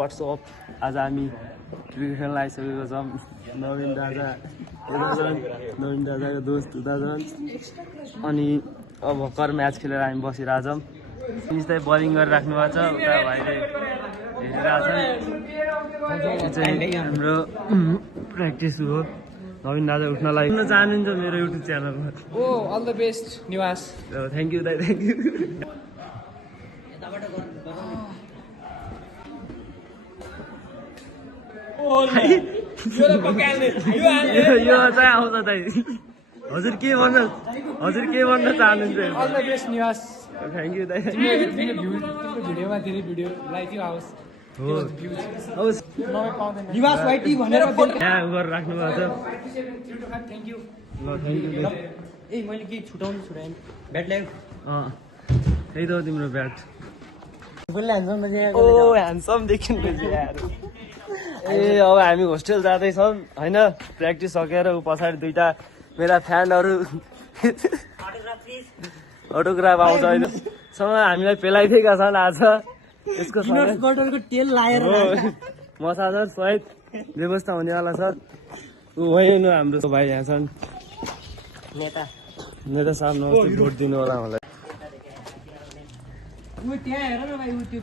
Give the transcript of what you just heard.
WhatsApp आज हामी cricket खेल्न आइसकेको छौँ नवीन दादाको दोस्त दादा अनि अब भर्खर म्याच खेलेर हामी बसिरहेछौँ निश्चय बलिङ गरिराख्नु भएको छ उता भाइले हेरिरहेछन् यो चाहिँ हाम्रो प्र्याक्टिस हो नवीन दादा उठ्नलाई उठ्न चाहनुहुन्छ मेरो युट्युब च्यानलमा ओ अल द बेस्ट निवास थ्याङ्क यू दाइ थ्याङ्क यू यो चाहिँ आउँछ दाइ हजुर के भन्न चाहनुहुन्छ अल द बेस्ट निवास थ्याङ्क यू दाइ भिडियोमा धेरै भिडियो लाइक यु आओस् निवास वाइटी भनेर यहाँ गरेर राख्नु भएको छ थ्याङ्क यू ल थ्याङ्क यू ए मैले के छुटाउनु छुटाएँ ब्याट ल्यायो त्यही त हो तिम्रो ब्याट ओ ह्यान्डसम देखिन्छ ए अब हामी होस्टेल जाँदैछौँ होइन प्र्याक्टिस सकेर ऊ पछाडि दुइटा मेरा फ्यानहरू अटोग्राफ आउँछ अहिलेसम्म हामीलाई पेलाइदिएका छन् आज यसको बटरको तेल लाएर मसाजर सहित व्यवस्था हुनेवाला छ ऊ वहीँ हुनु हाम्रो भाइ यहाँ छन् नेता साहब नमस्ते भोट दिनु होला मलाई त्यहाँ हेर न भाइ त्यो